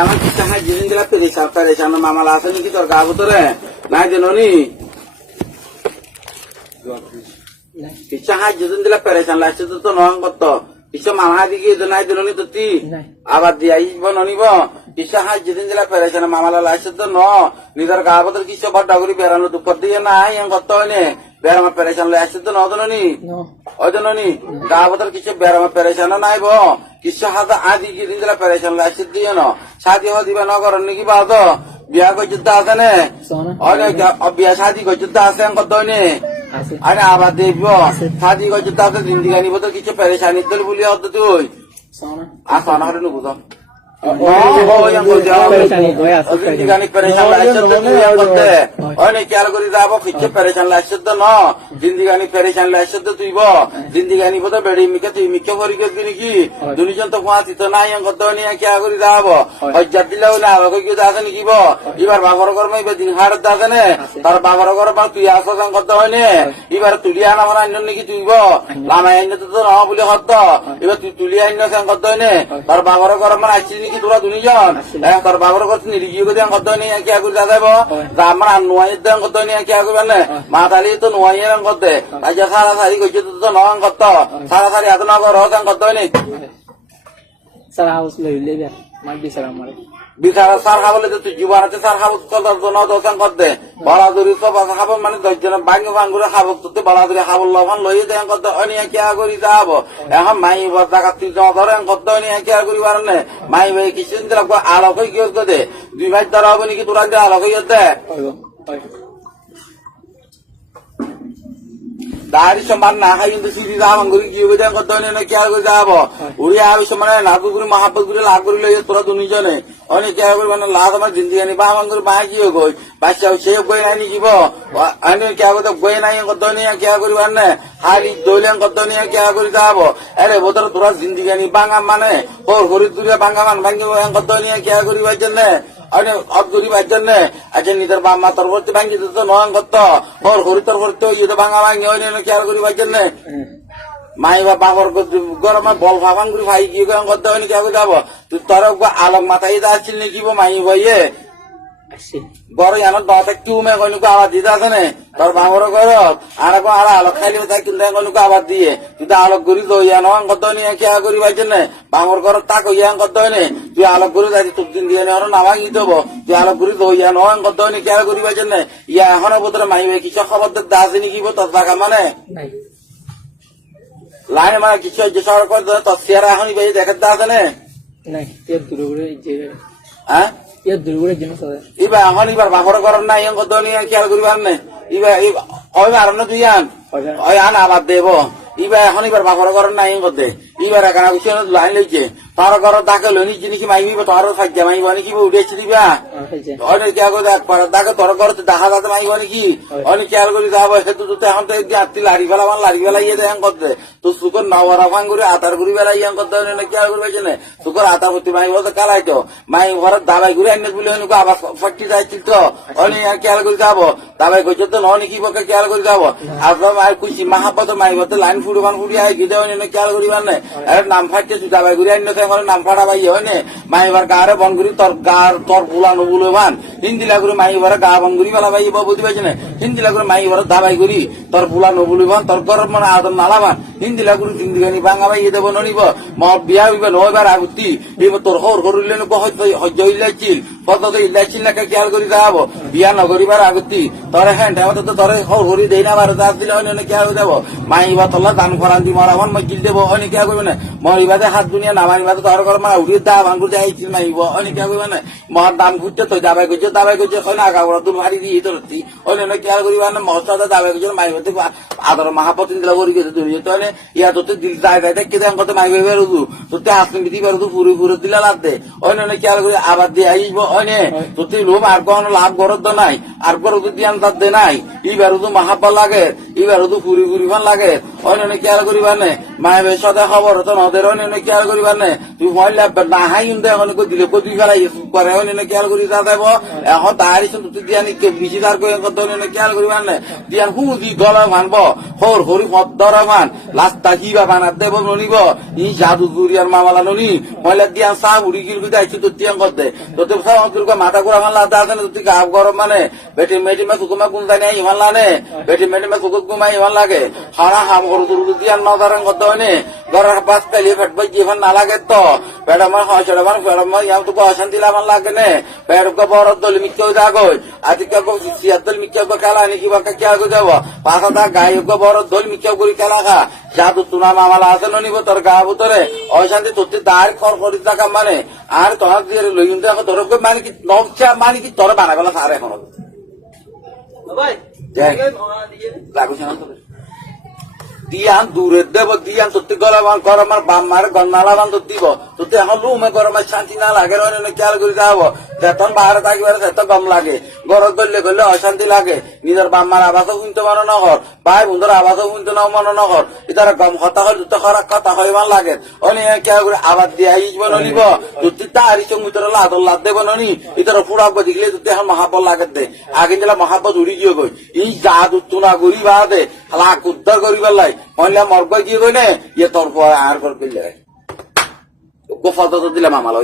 আমার কিছু হাই জিনিস দিলা পেরেছান মামালা আছে নাকি তোর গা ভিতরে নাই যেন নি কিছু হাই জিনিস দিলা পেরেছান লাগছে তো নয় কত কিছু মামা দিকে নাই যেন নি তুই আবার দিয়ে আইব ননিব কিছু হাই জিনিস দিলা পেরেছান মামালা লাগছে তো ন নিজের গা ভিতরে কিছু বড় করে বেড়ানো দুপুর দিয়ে নাই কত হয়নি বেড়ামা পেরেছান লাগছে তো নজননি ওই জন্য গা ভিতরে কিছু বেড়ামা পেরেছান নাইব কিছু হাতে আদি গিয়ে দিলা পেরেছান লাগছে দিয়ে ন শাদি দিবা নগর নাকি বা তো বিয়া কই যুদ্ধ আছে নে অনেক বিয়া শাদি কই যুদ্ধ আছে কত হয়নি আরে আবার দেখব শাদি কই যুদ্ধ আছে জিন্দিগি নিব তো কিছু পেরেছানি তোর বলি হতো তুই আসা না হলে নুবুঝ অনেক খেয়াল করে যাব কিছু পেরেছান লাগছে তো ন জিন্দিগানি পেরেছান লাগছে তো তুইব জিন্দিগানি বোধ বেড়ি মিকে তুই মিকে ভরি করবি নাকি দুজন তো ফাঁসি তো নাই কত নিয়ে খেয়া করে যাব হজ্জার দিলে হলে আরো কেউ আছে নাকি এবার বাবার কর্ম এবার দিন হাড় আছে নে তার বাবার কর্ম তুই আসা কত হয়নি এবার তুলি আনা আমার আইন নাকি তুইব লামাই আইন তো ন বলে হত এবার তুই তুলি আইন কত হয়নি তার বাবার কর্ম আসছিস নাকি তোরা দুজন তোর বাবার কথা নিরিগিয়ে করে কত নিয়ে কে করে যাইব আমার নোয়াই কত নিয়ে কে করবেন না মা তালি তো নোয়াই করতে সারা সারি করছে তো নয় কত সারা সারি এত নগর কত নেই সারা হাউস লইলে মার বিচার আমার বিছানা সার খাবলে তো তুই জীবন আছে সার খাবো দোকান করতে বড়াদুরি তো খাবো মানে 10 জন ভাঙ্গে ভাঙ্গুরে খাবো তো বড়াদুরি খাবো লবণ লইয়ে দেন কত অনিয়া কে করি যাবো এখন মাই বর্দা তুই ধরে কত অনিয়া কে করি পারে মাই ভাই কিছুদিন দিলাম আলোক হয়ে গিয়ে দে 2 মাস ধরা হবে নাকি তোরা আলোক হয়ে দে দাঁড়ি সমান না খাই কিন্তু সিঁড়ি যাবান করি কি হবে কত কেয়ার করে যাবো উড়িয়া আবিস মানে লাভ করে মহাপত করে লাভ করে লই তোরা দুজনে অনেক কেয়ার করে মানে লাভ আমার জিন্দিগি আনি বামান করে বাঁ কি গই বাচ্চা সে বই নাই নিব আমি কেয়া করতে বই নাই কত নিয়ে কেয়া করিবার না হালি দইলেন কত নিয়ে কেয়া করে যাবো আরে বোধর তোরা জিন্দিগি আনি বাঙা মানে ওর হরিদ দূরে বাঙা মান ভাঙ্গি কত নিয়ে কেয়া করিবার জন্য অনেক অবদুরি বাচ্চার নে আচ্ছা নিজের বাপ মা তোর ভর্তি ভাঙ্গি দিত নয় কত ওর হরি তোর ভর্তি হয়ে ভাঙা ভাঙ্গি হয় না কেয়ার করি বাচ্চার নে মাই বা বাবার গরমে বল ভাবান করে ভাই কি করতে হয় কে যাবো তুই তোর আলোক মাথায় আসছিল নাকি মাই ভাইয়ে বড় আমার দশটা কিউ মে কনুক আবার দিতে আছে নে তোর বাবার ঘর আর আর আলোক খাইলে তাই কিন্তু কনুক আবার দিয়ে তুই আলোক করি দইয়া নয় কত নিয়ে কে করি পাইছেন না বাবার ঘর তাক হইয়া কত হয় তুই আলোক করে যাই তোর দিন দিয়ে আর নামাই দেবো তুই আলোক করে দইয়া নয় কত হয় কে করি পাইছেন না ইয়া এখনো বোধহয় মাই ভাই কিছু খবর দেখতে আছে নাকি তোর টাকা মানে লাইন মানে কিছু যে সরকার তোর চেয়ারা এখনই বেশি দেখাতে আছে না হ্যাঁ এবার এখন এবার বাপর করার নাই কত নিয়ে খেয়াল করিবার নেই এবার আর না তুই আন আবার দেব এবার এখন এবার বাপর করার নাই করতে এবার এখানে লাইন লইছে তার ঘর দাকে লই জিনিস মাইবি তোর সাজ্জা মাইব নাকি উঠেছি দিবা অনেক খেয়াল করে দাকে তোর ঘর দেখা যাতে মাইব নাকি অনেক খেয়াল করে যাবো সেতু তো এখন তো আত্মি লাড়ি ফেলা লাড়ি ফেলা ইয়ে দেন করতে তো সুকর নাওয়ারা ফাং করে আতার ঘুরি বেলা ইয়াং করতে খেয়াল করে পাইছে না সুকর আতা প্রতি মাইব তো কালাইতো মাই ঘরের দাবাই ঘুরে আনি বলে আবার ফাটি যাইছিল তো অনেক খেয়াল করে যাবো দাবাই করছে তো নাকি পক্ষে খেয়াল করে যাবো আপনার মায়ের খুশি মাহাপত মাইব তো লাইন ফুটবান ফুটি আই গিয়ে খেয়াল করিবার নেই নাম ফাটছে তুই দাবাই ঘুরে আনি নাম ফাটা পাই হয় নে মাইবার গারে বন করি তোর গার তোর বুলা নবুলো বান হিন্দিলা করে মাইবার গা বন করি বেলা পাই বুঝতে পারছি না হিন্দিলা করে মাইবার দাবাই করি তোর বুলা নবুলো বান তোর গরম মানে আদম নালাবান হিন্দিলা করে জিন্দিগানি বাঙা পাই দেব ননিব মর বিয়া হইবে নয়বার আগুতি এবার তোর হর করিলে হজ্জ ইলাইছিল পদ্ধতি ইলাইছিল না খেয়াল করি যাবো বিয়া নগরিবার আগুতি তোর হ্যাঁ টাইমতে তো তোর হর করি দেই না বার দাঁত দিলে অন্য খেয়াল হয়ে যাবো মাইবা তোলা দান করান দি মরাবান মজিল দেবো অনেক খেয়াল করবে না মরিবাদে হাত দুনিয়া নামানিবাদে তোর ঘর মা উড়িয়ে দা ভাঙুর যাইছিল মাইব অনেক খেয়াল করবে না মহার দাম ঘুরছে তো দাবাই করছে হয় আগা ওরা দূর ভারী দিয়ে ধরছি অন্য খেয়াল করিবা না মহস্তা দাবাই করছে মাইবাতে আদর মাহাপতি দিলা করি গেছে দূরিয়ে তো ইয়া তোতে দিল যায় দেখে দেন কত মাইবে বেরোদু তোতে হাসমি বিধি বেরোদু পুরো পুরো দিলা লাভ দে অন্য খেয়াল করে আবার দিয়ে আইব অনে তোতে লোভ আর কোন লাভ গরদ নাই আর গরদ দিয়ান তার দে নাই ই বেরোদু মাহাপা লাগে এবার তো ফুরি ফুরি ভাল লাগে অন্য খেয়াল করিবার নে মায়ের সাথে খবর তো নদের অন্য খেয়াল করিবার নে তুই মহিলা না হাই এখন দিলে কদি ফেলাই করে অন্য খেয়াল করি যা দেব এখন তাহারি তুই দিয়া নিকে বেশি তার অন্য খেয়াল করিবার নে দিয়ান হু দি গলা মানব হর হরি পদ্মর মান লাস্তা কিবা বানাত দেব ননিব ই জাদু গুরিয়ার মামালা ননি মহিলা দিয়ান চা উড়ি গিল আইছি তো তিয়ান করতে তোতে সব মাথা ঘুরা মানলা আছে না তুই গাব গরম মানে বেটি মেটি মে কুকুমা গুনতা নেই ইমান লানে বেটি মেটি মে কুকুর গুমাই ইমান লাগে হারা হাম করু দুরু দিয়ান নদারং করতে হয়নি ঘরের পাশ পেলিয়ে ফেটবাই জীবন না লাগে তো পেট আমার হয় সেটা মানে পেট আমার ইয়াম তো অশান্তি আমার লাগে নে পেট বড় দল মিক্কে যাগই আজকে সিয়ার দল মিক্কে খেলা নি কিবা কে আগে যাব পাঁচটা গাই বড় দল মিক্কে করি খেলা খা জাদু তুনা মামালা আছে ননিব তোর গা ভিতরে অশান্তি তোর দাঁড় খর করি থাকা মানে আর তোর দিয়ে লইন দেখো তোর মানে কি নকশা মানে কি তোর বানা গেল সার এখন দিয়ান দূরে দেব দিয়ান সত্যি গরম গরমার বাম্মার গন্নালা বান দিব সত্যি এখন রুমে গরমের শান্তি না লাগে খেয়াল করে যাবো যেতন বাহারে থাকিবার সেত কম লাগে গরম করলে করলে অশান্তি লাগে নিজের বাম্মার আবাসও শুনতে মনে নহর ভাই বন্ধুর আবাসও শুনতে না মনে নহর ইতারা গম হতা হয় দুটো খরা কথা হয় ভাল লাগে অনেক খেয়াল করে আবার দিয়া ইজব ননিব যদি তাহারি চঙ্গুতর লাদর লাদ দেব ননি ইতারা ফুড়াব দেখলে যদি এখন মহাবল লাগে দে আগে যেটা মহাবত উড়ি গিয়ে গই এই জাদু তুনা গরি বা দে লাখ উদ্ধার করিবার লাই মহিলা মর্গ দিয়ে গই নে ইয়ে তোর আর করবে গোফা দিলাম আমার